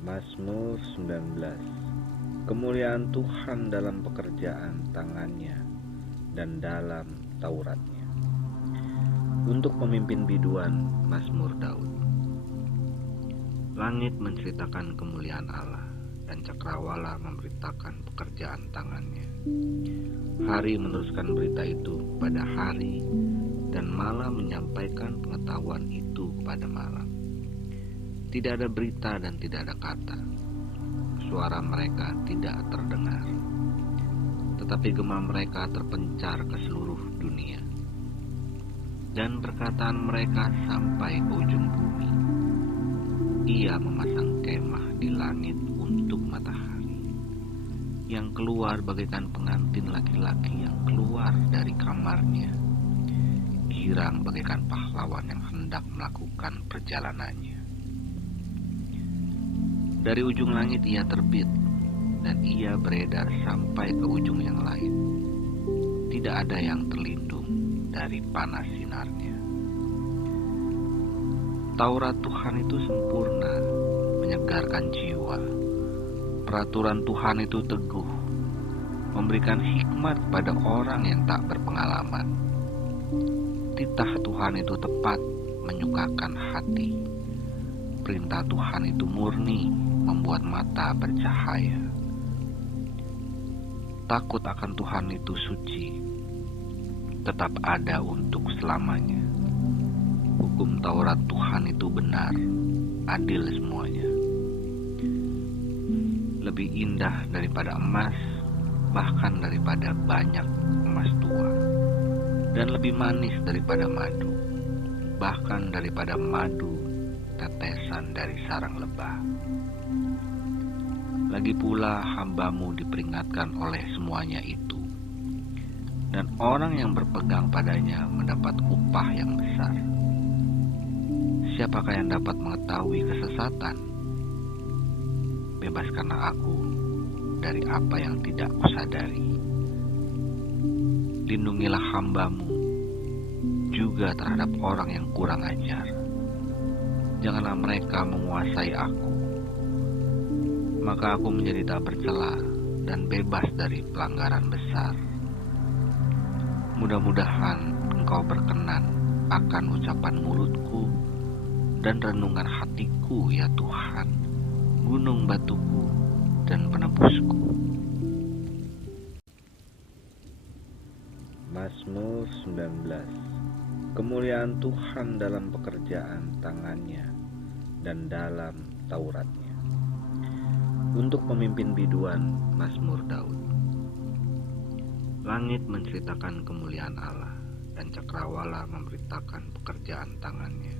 Mazmur 19. Kemuliaan Tuhan dalam pekerjaan tangannya dan dalam Tauratnya. Untuk pemimpin biduan, Mazmur Daud. Langit menceritakan kemuliaan Allah, dan cakrawala memberitakan pekerjaan tangannya. Hari meneruskan berita itu pada hari, dan malam menyampaikan pengetahuan itu kepada malam. Tidak ada berita dan tidak ada kata. Suara mereka tidak terdengar. Tetapi gema mereka terpencar ke seluruh dunia. Dan perkataan mereka sampai ke ujung bumi. Ia memasang kemah di langit untuk matahari, yang keluar bagaikan pengantin laki-laki yang keluar dari kamarnya, girang bagaikan pahlawan yang hendak melakukan perjalanannya. Dari ujung langit ia terbit, dan ia beredar sampai ke ujung yang lain. Tidak ada yang terlindung dari panas sinarnya. Taurat Tuhan itu sempurna, menyegarkan jiwa. Peraturan Tuhan itu teguh, memberikan hikmat pada orang yang tak berpengalaman. Titah Tuhan itu tepat, menyukakan hati. Perintah Tuhan itu murni, membuat mata bercahaya. Takut akan Tuhan itu suci, tetap ada untuk selamanya. Hukum Taurat Tuhan itu benar, adil semuanya. Lebih indah daripada emas, bahkan daripada banyak emas tua. Dan lebih manis daripada madu, bahkan daripada madu tetesan dari sarang lebah. Lagi pula hamba-Mu diperingatkan oleh semuanya itu, dan orang yang berpegang padanya mendapat upah yang besar. Siapakah yang dapat mengetahui kesesatan? Bebaskanlah aku dari apa yang tidak kusadari. Lindungilah hamba-Mu juga terhadap orang yang kurang ajar. Janganlah mereka menguasai aku, maka aku menjadi tak bercela dan bebas dari pelanggaran besar. Mudah-mudahan Engkau berkenan akan ucapan mulutku dan renungan hatiku, ya Tuhan, gunung batuku dan penebusku. Mazmur 19. Kemuliaan Tuhan dalam pekerjaan tangannya dan dalam Tauratnya. Untuk pemimpin biduan, Mazmur Daud. Langit menceritakan kemuliaan Allah, dan cakrawala memberitakan pekerjaan tangannya.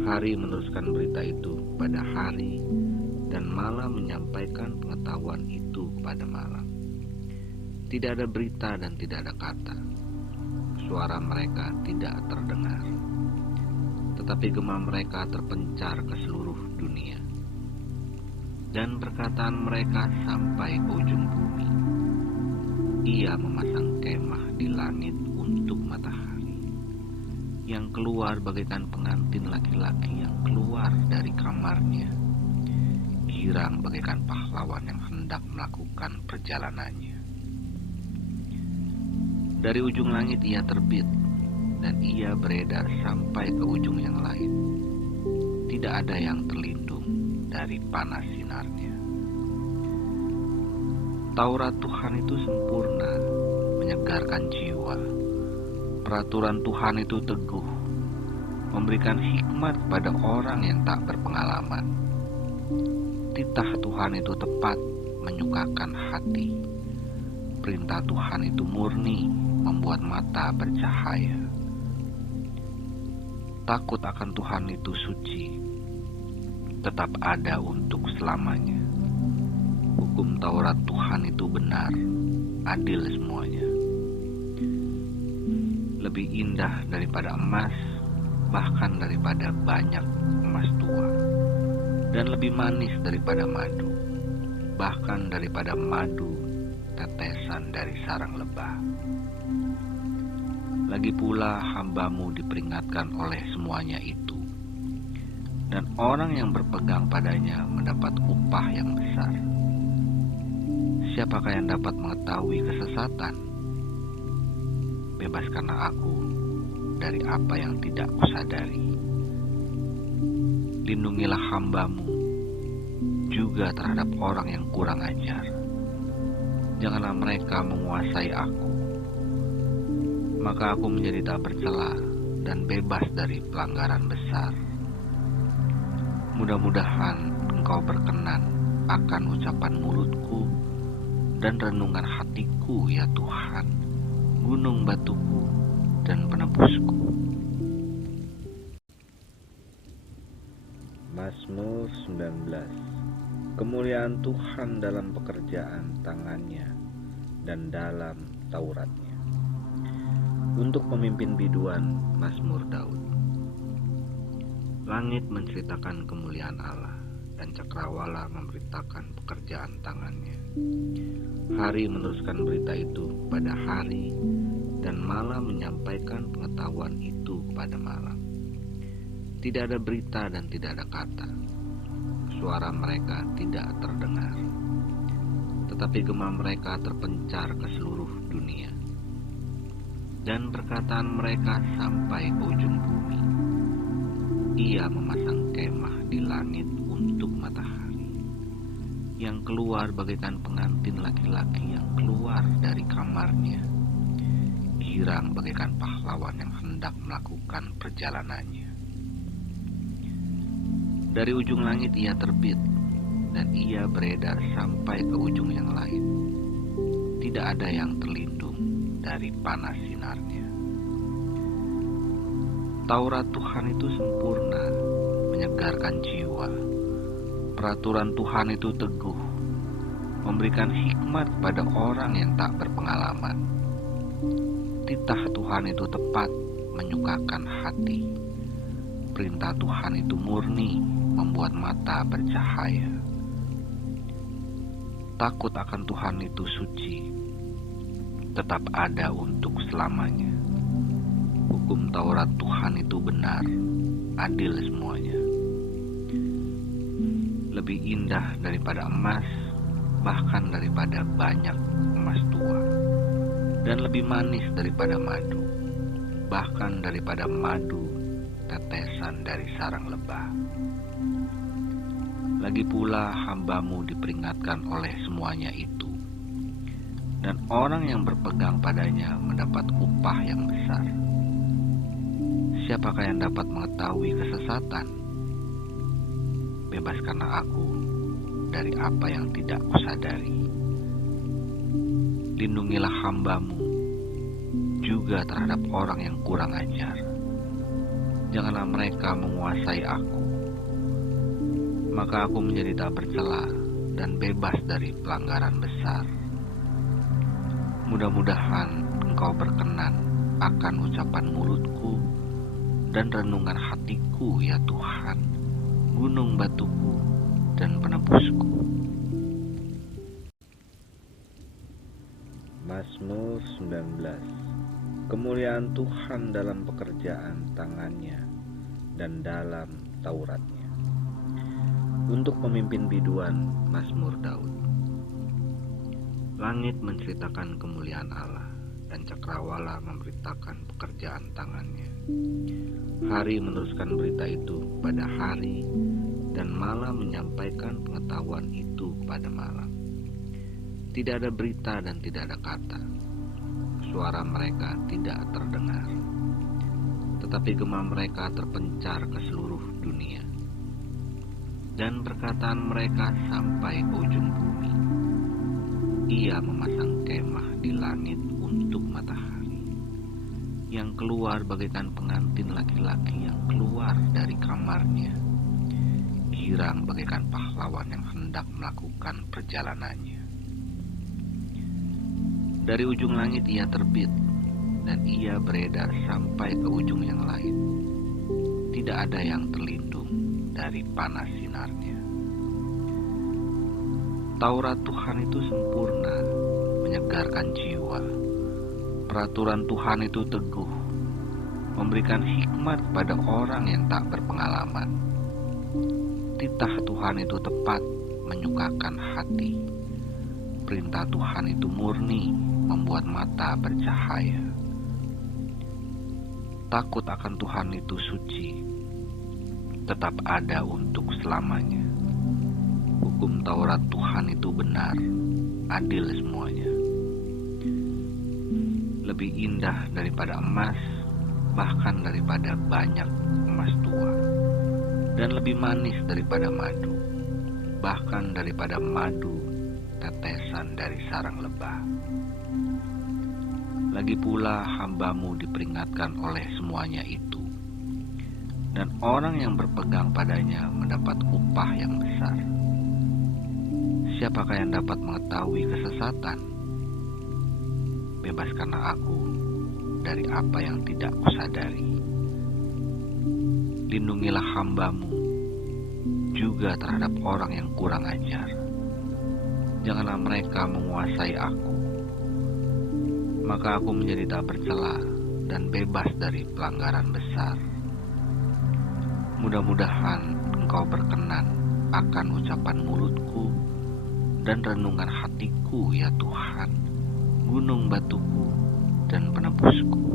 Hari meneruskan berita itu pada hari, dan malam menyampaikan pengetahuan itu kepada malam. Tidak ada berita dan tidak ada kata. Suara mereka tidak terdengar. Tetapi gema mereka terpencar ke seluruh dunia. Dan perkataan mereka sampai ke ujung bumi. Ia memasang kemah di langit untuk matahari, yang keluar bagaikan pengantin laki-laki yang keluar dari kamarnya, girang bagaikan pahlawan yang hendak melakukan perjalanannya. Dari ujung langit ia terbit, dan ia beredar sampai ke ujung yang lain. Tidak ada yang terlindung dari panas sinarnya. Taurat Tuhan itu sempurna, menyegarkan jiwa. Peraturan Tuhan itu teguh, memberikan hikmat pada orang yang tak berpengalaman. Titah Tuhan itu tepat, menyukakan hati. Perintah Tuhan itu murni, membuat mata bercahaya. Takut akan Tuhan itu suci, tetap ada untuk selamanya. Hukum Taurat Tuhan itu benar, adil semuanya. Lebih indah daripada emas, bahkan daripada banyak emas tua. Dan lebih manis daripada madu, bahkan daripada madu tetesan dari sarang lebah. Lagi pula hamba-Mu diperingatkan oleh semuanya itu, dan orang yang berpegang padanya mendapat upah yang besar. Siapakah yang dapat mengetahui kesesatan? Bebaskanlah aku dari apa yang tidak kusadari. Lindungilah hamba-Mu juga terhadap orang yang kurang ajar. Janganlah mereka menguasai aku, maka aku menjadi tak bercela dan bebas dari pelanggaran besar. Mudah-mudahan Engkau berkenan akan ucapan mulutku dan renungan hatiku, ya Tuhan, gunung batuku dan penebusku. Mazmur 19. Kemuliaan Tuhan dalam pekerjaan tangannya dan dalam Tauratnya. Untuk pemimpin biduan, Mazmur Daud. Langit menceritakan kemuliaan Allah, dan cakrawala memberitakan pekerjaan tangannya. Hari meneruskan berita itu pada hari, dan malam menyampaikan pengetahuan itu kepada malam. Tidak ada berita dan tidak ada kata. Suara mereka tidak terdengar, tetapi gema mereka terpencar ke seluruh dunia, dan perkataan mereka sampai ke ujung bumi. Ia memasang kemah di langit untuk matahari, yang keluar bagaikan pengantin laki-laki yang keluar dari kamarnya, girang bagaikan pahlawan yang hendak melakukan perjalanannya. Dari ujung langit ia terbit, dan ia beredar sampai ke ujung yang lain. Tidak ada yang terlindung dari panas sinarnya. Taurat Tuhan itu sempurna, menyegarkan jiwa. Peraturan Tuhan itu teguh, memberikan hikmat pada orang yang tak berpengalaman. Titah Tuhan itu tepat, menyukakan hati. Perintah Tuhan itu murni, membuat mata bercahaya. Takut akan Tuhan itu suci, tetap ada untuk selamanya. Hukum Taurat Tuhan itu benar, adil semuanya. Lebih indah daripada emas, bahkan daripada banyak emas tua, dan lebih manis daripada madu, bahkan daripada madu tetesan dari sarang lebah. Lagi pula hamba-Mu diperingatkan oleh semuanya itu, dan orang yang berpegang padanya mendapat upah yang besar. Siapakah yang dapat mengetahui kesesatan? Bebaskanlah aku dari apa yang tidak kusadari. Lindungilah hamba-Mu juga terhadap orang yang kurang ajar. Janganlah mereka menguasai aku, maka aku menjadi tak bercela dan bebas dari pelanggaran besar. Mudah-mudahan Engkau berkenan akan ucapan mulutku dan renungan hatiku, ya Tuhan, gunung batuku dan penebusku. Mazmur 19. Kemuliaan Tuhan dalam pekerjaan tangannya dan dalam Tauratnya. Untuk pemimpin biduan, Mazmur Daud. Langit menceritakan kemuliaan Allah, dan cakrawala memberitakan pekerjaan tangannya. Hari meneruskan berita itu pada hari, dan malam menyampaikan pengetahuan itu kepada malam. Tidak ada berita dan tidak ada kata. Suara mereka tidak terdengar, tetapi gema mereka terpencar ke seluruh dunia, dan perkataan mereka sampai ke ujung bumi. Ia memasang kemah di langit untuk matahari, yang keluar bagaikan pengantin laki-laki yang keluar dari kamarnya, girang bagaikan pahlawan yang hendak melakukan perjalanannya. Dari ujung langit ia terbit, dan ia beredar sampai ke ujung yang lain. Tidak ada yang terlindung dari panas sinarnya. Taurat Tuhan itu sempurna, menyegarkan jiwa. Peraturan Tuhan itu teguh, memberikan hikmat pada orang yang tak berpengalaman. Titah Tuhan itu tepat, menyukakan hati. Perintah Tuhan itu murni, membuat mata bercahaya. Takut akan Tuhan itu suci, tetap ada untuk selamanya. Hukum Taurat Tuhan itu benar, adil semuanya. Lebih indah daripada emas, bahkan daripada banyak emas tua, dan lebih manis daripada madu, bahkan daripada madu tetesan dari sarang lebah. Lagi pula hamba-Mu diperingatkan oleh semuanya itu, dan orang yang berpegang padanya mendapat upah yang besar. Siapakah yang dapat mengetahui kesesatan? Bebaskanlah aku dari apa yang tidak kusadari. Lindungilah hamba-Mu juga terhadap orang yang kurang ajar. Janganlah mereka menguasai aku, maka aku menjadi tak bercela dan bebas dari pelanggaran besar. Mudah-mudahan Engkau berkenan akan ucapan mulutku dan renungan hatiku, ya Tuhan, gunung batuku dan penebusku.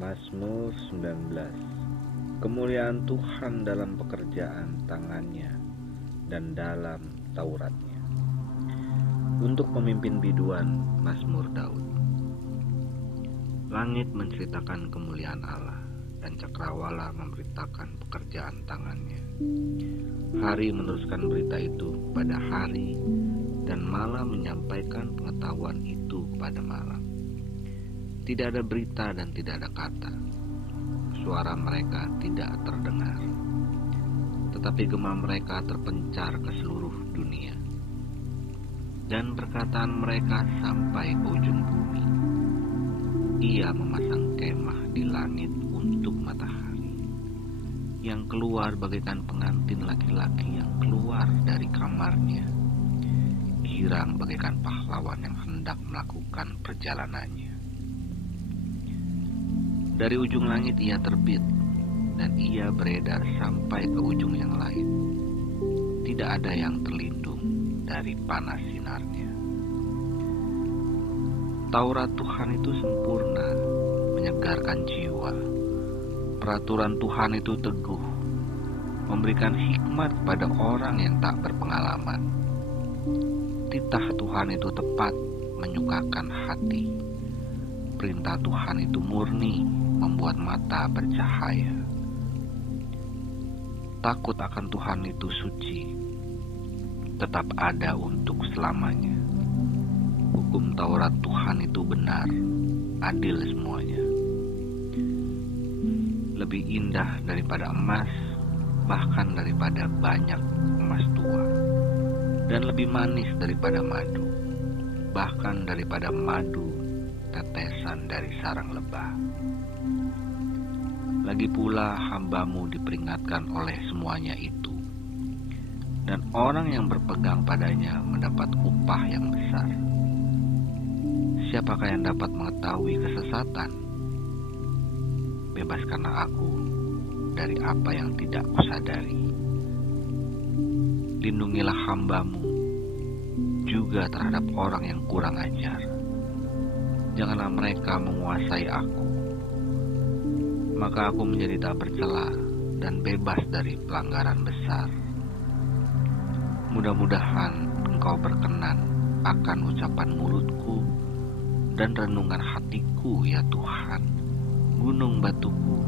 Mazmur 19. Kemuliaan Tuhan dalam pekerjaan tangannya dan dalam Tauratnya. Untuk pemimpin biduan, Mazmur Daud. Langit menceritakan kemuliaan Allah, dan cakrawala memberitakan pekerjaan tangannya. Hari meneruskan berita itu pada hari, dan malam menyampaikan pengetahuan itu kepada malam. Tidak ada berita dan tidak ada kata. Suara mereka tidak terdengar, tetapi gema mereka terpencar ke seluruh dunia, dan perkataan mereka sampai ke ujung bumi. Ia memasang kemah di langit untuk matahari, yang keluar bagaikan pengantin laki-laki yang keluar dari kamarnya, girang bagaikan pahlawan yang hendak melakukan perjalanannya. Dari ujung langit ia terbit, dan ia beredar sampai ke ujung yang lain. Tidak ada yang terlindung dari panas sinarnya. Taurat Tuhan itu sempurna, menyegarkan jiwa. Peraturan Tuhan itu teguh, memberikan hikmat pada orang yang tak berpengalaman. Titah Tuhan itu tepat, menyukakan hati. Perintah Tuhan itu murni, membuat mata bercahaya. Takut akan Tuhan itu suci, tetap ada untuk selamanya. Hukum Taurat Tuhan itu benar, adil semuanya. Lebih indah daripada emas, bahkan daripada banyak emas tua, dan lebih manis daripada madu, bahkan daripada madu tetesan dari sarang lebah. Lagi pula hamba-Mu diperingatkan oleh semuanya itu, dan orang yang berpegang padanya mendapat upah yang besar. Siapakah yang dapat mengetahui kesesatan? Bebaskanlah aku dari apa yang tidak kusadari. Lindungilah hamba-Mu juga terhadap orang yang kurang ajar. Janganlah mereka menguasai aku, maka aku menjadi tak bercela dan bebas dari pelanggaran besar. Mudah-mudahan Engkau berkenan akan ucapan mulutku dan renungan hatiku, ya Tuhan, gunung batuku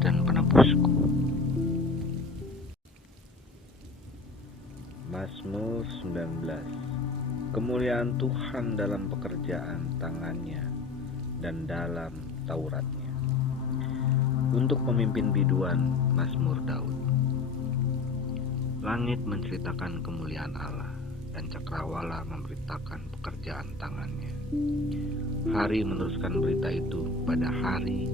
dan penebusku. Mazmur 19. Kemuliaan Tuhan dalam pekerjaan tangannya dan dalam Tauratnya. Untuk pemimpin biduan, Mazmur Daud. Langit menceritakan kemuliaan Allah, dan cakrawala memberitakan pekerjaan tangannya. Hari meneruskan berita itu pada hari,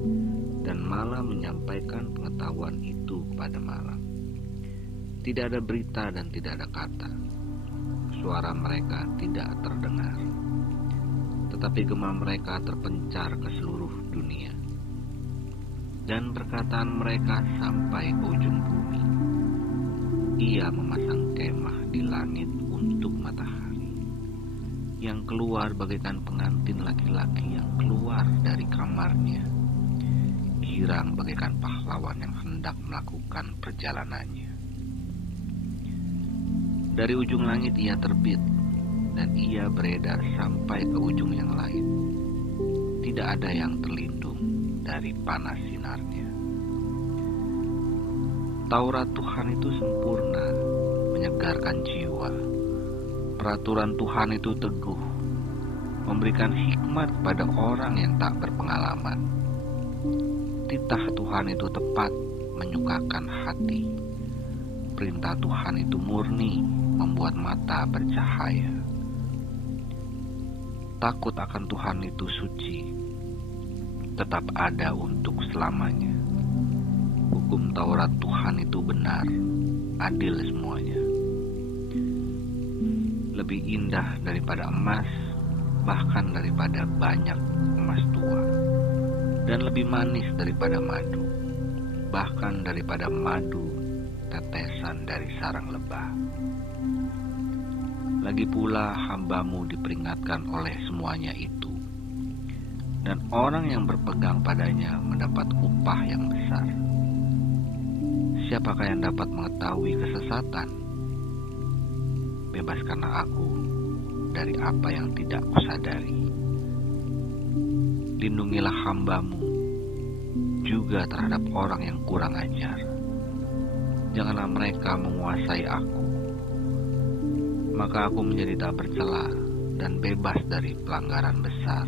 dan malam menyampaikan pengetahuan itu kepada malam. Tidak ada berita dan tidak ada kata. Suara mereka tidak terdengar, tetapi gema mereka terpencar ke seluruh dunia, dan perkataan mereka sampai ke ujung bumi. Ia memasang kemah di langit untuk matahari, yang keluar bagaikan pengantin laki-laki yang keluar dari kamarnya, girang bagaikan pahlawan yang hendak melakukan perjalanannya. Dari ujung langit ia terbit, dan ia beredar sampai ke ujung yang lain. Tidak ada yang terlindung dari panas sinarnya. Taurat Tuhan itu sempurna, menyegarkan jiwa. Peraturan Tuhan itu teguh, memberikan hikmat pada orang yang tak berpengalaman. Titah Tuhan itu tepat, menyukakan hati. Perintah Tuhan itu murni, membuat mata bercahaya. Takut akan Tuhan itu suci, tetap ada untuk selamanya. Hukum Taurat Tuhan itu benar, adil semuanya. Lebih indah daripada emas, bahkan daripada banyak emas tua. Dan lebih manis daripada madu, bahkan daripada madu tetesan dari sarang lebah. Lagi pula hamba-Mu diperingatkan oleh semuanya itu, dan orang yang berpegang padanya mendapat upah yang besar. Siapakah yang dapat mengetahui kesesatan? Bebaskanlah aku dari apa yang tidak kusadari. Lindungilah hamba-Mu juga terhadap orang yang kurang ajar. Janganlah mereka menguasai aku, maka aku menjadi tak bercela dan bebas dari pelanggaran besar.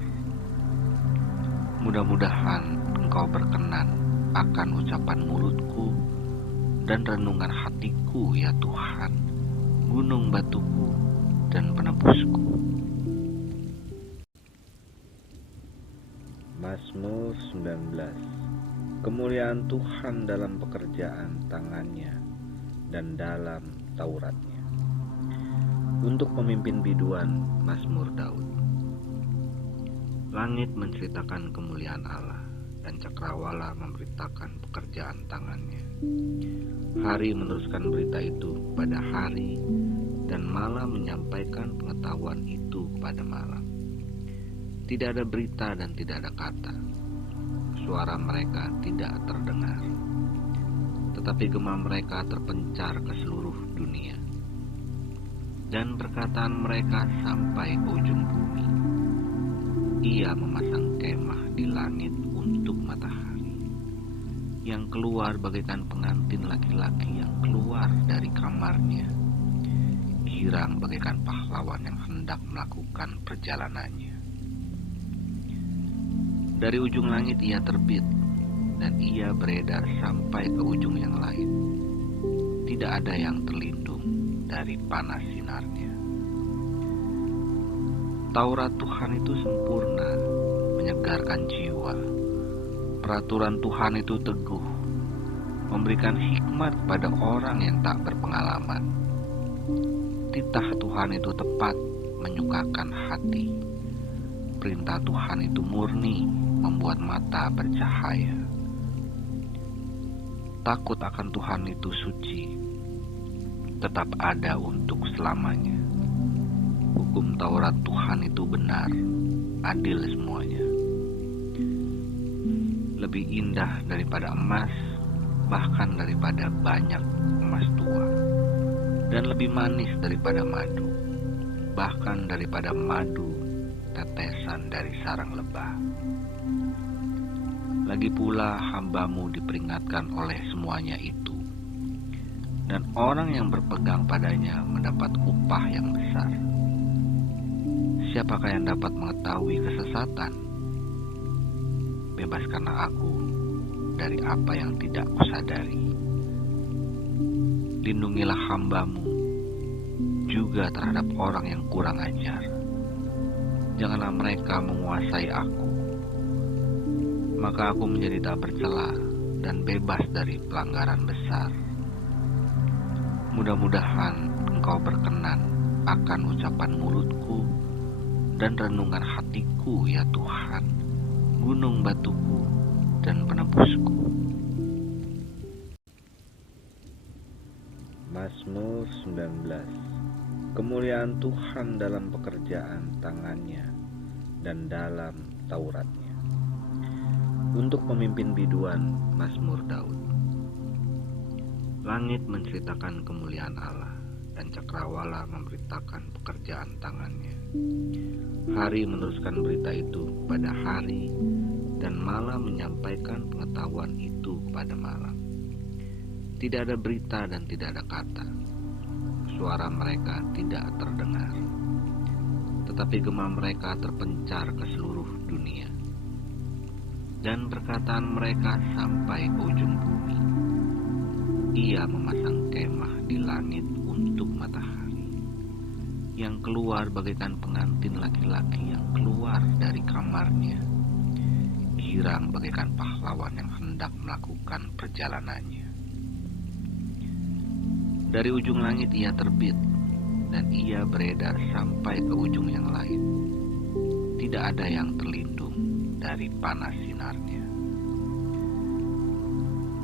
Mudah-mudahan Engkau berkenan akan ucapan mulutku dan renungan hatiku, ya Tuhan, gunung batuku dan penebusku. Mazmur 19. Kemuliaan Tuhan dalam pekerjaan tangannya dan dalam Tauratnya. Untuk pemimpin biduan, Mazmur Daud. Langit menceritakan kemuliaan Allah, dan cakrawala memberitakan pekerjaan tangannya. Hari meneruskan berita itu pada hari, dan malam menyampaikan pengetahuan itu kepada malam. Tidak ada berita dan tidak ada kata. Suara mereka tidak terdengar, tetapi gema mereka terpencar ke seluruh dunia. Dan perkataan mereka sampai ke ujung bumi. Ia memasang kemah di langit untuk matahari, yang keluar bagaikan pengantin laki-laki yang keluar dari kamarnya, girang bagaikan pahlawan yang hendak melakukan perjalanannya. Dari ujung langit ia terbit, dan ia beredar sampai ke ujung yang lain. Tidak ada yang terlindung dari panas sinarnya. Taurat Tuhan itu sempurna, menyegarkan jiwa. Peraturan Tuhan itu teguh, memberikan hikmat pada orang yang tak berpengalaman. Titah Tuhan itu tepat, menyukakan hati. Perintah Tuhan itu murni, membuat mata bercahaya. Takut akan Tuhan itu suci, tetap ada untuk selamanya. Hukum Taurat Tuhan itu benar, adil semuanya. Lebih indah daripada emas, bahkan daripada banyak emas tua. Dan lebih manis daripada madu, bahkan daripada madu tetesan dari sarang lebah. Lagi pula hamba-Mu diperingatkan oleh semuanya itu, dan orang yang berpegang padanya mendapat upah yang besar. Siapakah yang dapat mengetahui kesesatan? Bebaskanlah aku dari apa yang tidak kusadari. Lindungilah hamba-Mu juga terhadap orang yang kurang ajar. Janganlah mereka menguasai aku, maka aku menjadi tak bercela dan bebas dari pelanggaran besar. Mudah-mudahan Engkau berkenan akan ucapan mulutku dan renungan hatiku, ya Tuhan, gunung batuku dan penebusku. Mazmur 19. Kemuliaan Tuhan dalam pekerjaan tangannya dan dalam Tauratnya. Untuk pemimpin biduan, Mazmur Daud. Langit menceritakan kemuliaan Allah, dan cakrawala memberitakan pekerjaan tangannya. Hari meneruskan berita itu pada hari, dan malam menyampaikan pengetahuan itu kepada malam. Tidak ada berita dan tidak ada kata. Suara mereka tidak terdengar, tetapi gema mereka terpencar ke seluruh dunia, dan perkataan mereka sampai ke ujung bumi. Ia memasang kemah di langit untuk matahari, yang keluar bagaikan pengantin laki-laki yang keluar dari kamarnya, girang bagaikan pahlawan yang hendak melakukan perjalanannya. Dari ujung langit ia terbit, dan ia beredar sampai ke ujung yang lain. Tidak ada yang terlindung dari panas sinarnya.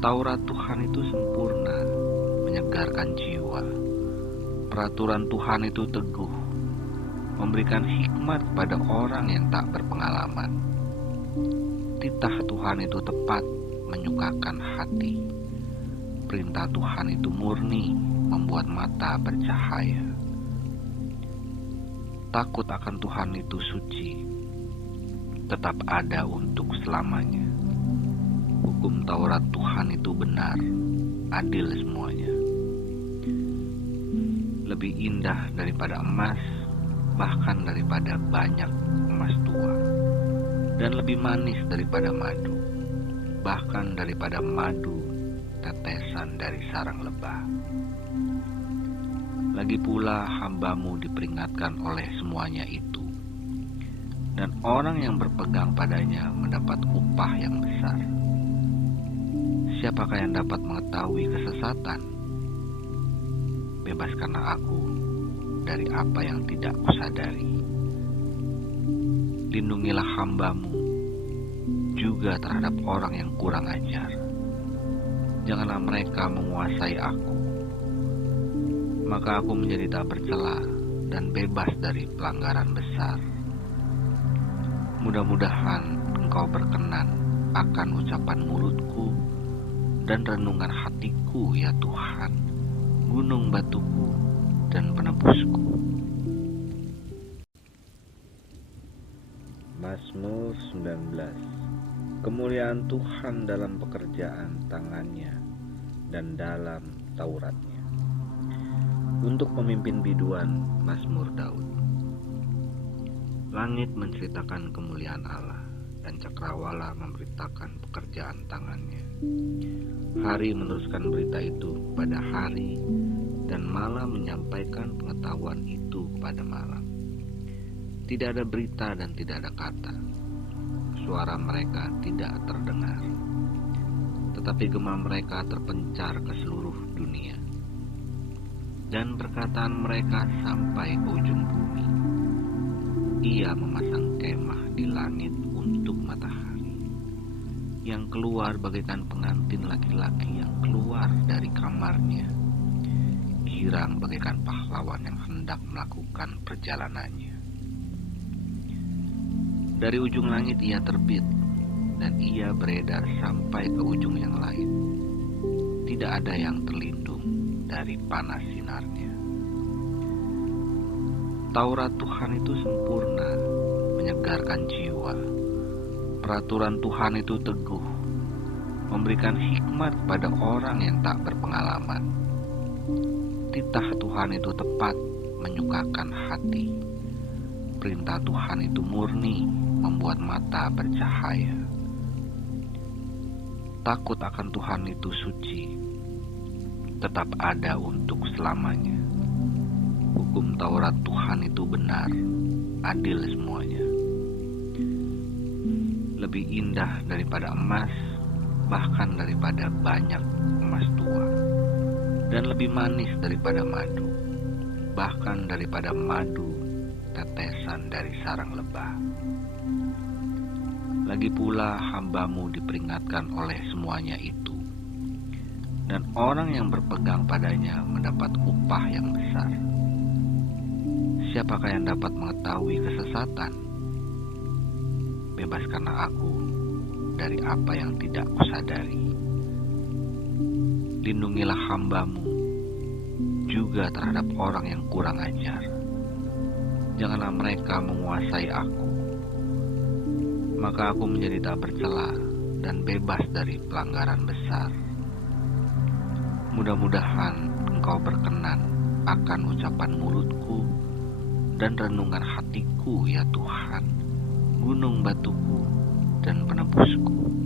Taurat Tuhan itu sempurna, menyegarkan jiwa. Peraturan Tuhan itu teguh, memberikan hikmat pada orang yang tak berpengalaman. Titah Tuhan itu tepat, menyukakan hati. Perintah Tuhan itu murni, membuat mata bercahaya. Takut akan Tuhan itu suci, tetap ada untuk selamanya. Hukum Taurat Tuhan itu benar, adil semuanya. Lebih indah daripada emas, bahkan daripada banyak emas tua, dan lebih manis daripada madu, bahkan daripada madu tetesan dari sarang lebah. Lagi pula hamba-Mu diperingatkan oleh semuanya itu, dan orang yang berpegang padanya mendapat upah yang besar. Siapakah yang dapat mengetahui kesesatan? Bebaskanlah aku dari apa yang tidak kusadari. Lindungilah hamba-Mu juga terhadap orang yang kurang ajar. Janganlah mereka menguasai aku, maka aku menjadi tak bercela dan bebas dari pelanggaran besar. Mudah-mudahan Engkau berkenan akan ucapan mulutku dan renungan hatiku, ya Tuhan, gunung batuku dan penebusku. Mazmur 19. Kemuliaan Tuhan dalam pekerjaan tangannya dan dalam Tauratnya. Untuk pemimpin biduan, Mazmur Daud. Langit menceritakan kemuliaan Allah, dan cakrawala memberitakan pekerjaan tangannya. Hari meneruskan berita itu pada hari, dan malam menyampaikan pengetahuan itu kepada malam. Tidak ada berita dan tidak ada kata. Suara mereka tidak terdengar, tetapi gema mereka terpencar ke seluruh dunia, dan perkataan mereka sampai ke ujung bumi. Ia memasang kemah di langit untuk matahari, yang keluar bagaikan pengantin laki-laki yang keluar dari kamarnya, girang bagaikan pahlawan yang hendak melakukan perjalanannya. Dari ujung langit ia terbit, dan ia beredar sampai ke ujung yang lain. Tidak ada yang terlindung dari panas sinarnya. Taurat Tuhan itu sempurna, menyegarkan jiwa. Peraturan Tuhan itu teguh, memberikan hikmat pada orang yang tak berpengalaman. Titah Tuhan itu tepat, menyukakan hati. Perintah Tuhan itu murni, membuat mata bercahaya. Takut akan Tuhan itu suci, tetap ada untuk selamanya. Hukum Taurat Tuhan itu benar, adil semuanya. Lebih indah daripada emas, bahkan daripada banyak emas tua, dan lebih manis daripada madu, bahkan daripada madu tetesan dari sarang lebah. Lagi pula hamba-Mu diperingatkan oleh semuanya itu, dan orang yang berpegang padanya mendapat upah yang besar. Siapakah yang dapat mengetahui kesesatan? Bebaskanlah aku dari apa yang tidak kusadari. Lindungilah hamba-Mu juga terhadap orang yang kurang ajar. Janganlah mereka menguasai aku, maka aku menjadi tak bercela dan bebas dari pelanggaran besar. Mudah-mudahan Engkau berkenan akan ucapan mulutku dan renungan hatiku, ya Tuhan, gunung batuku dan penebusku.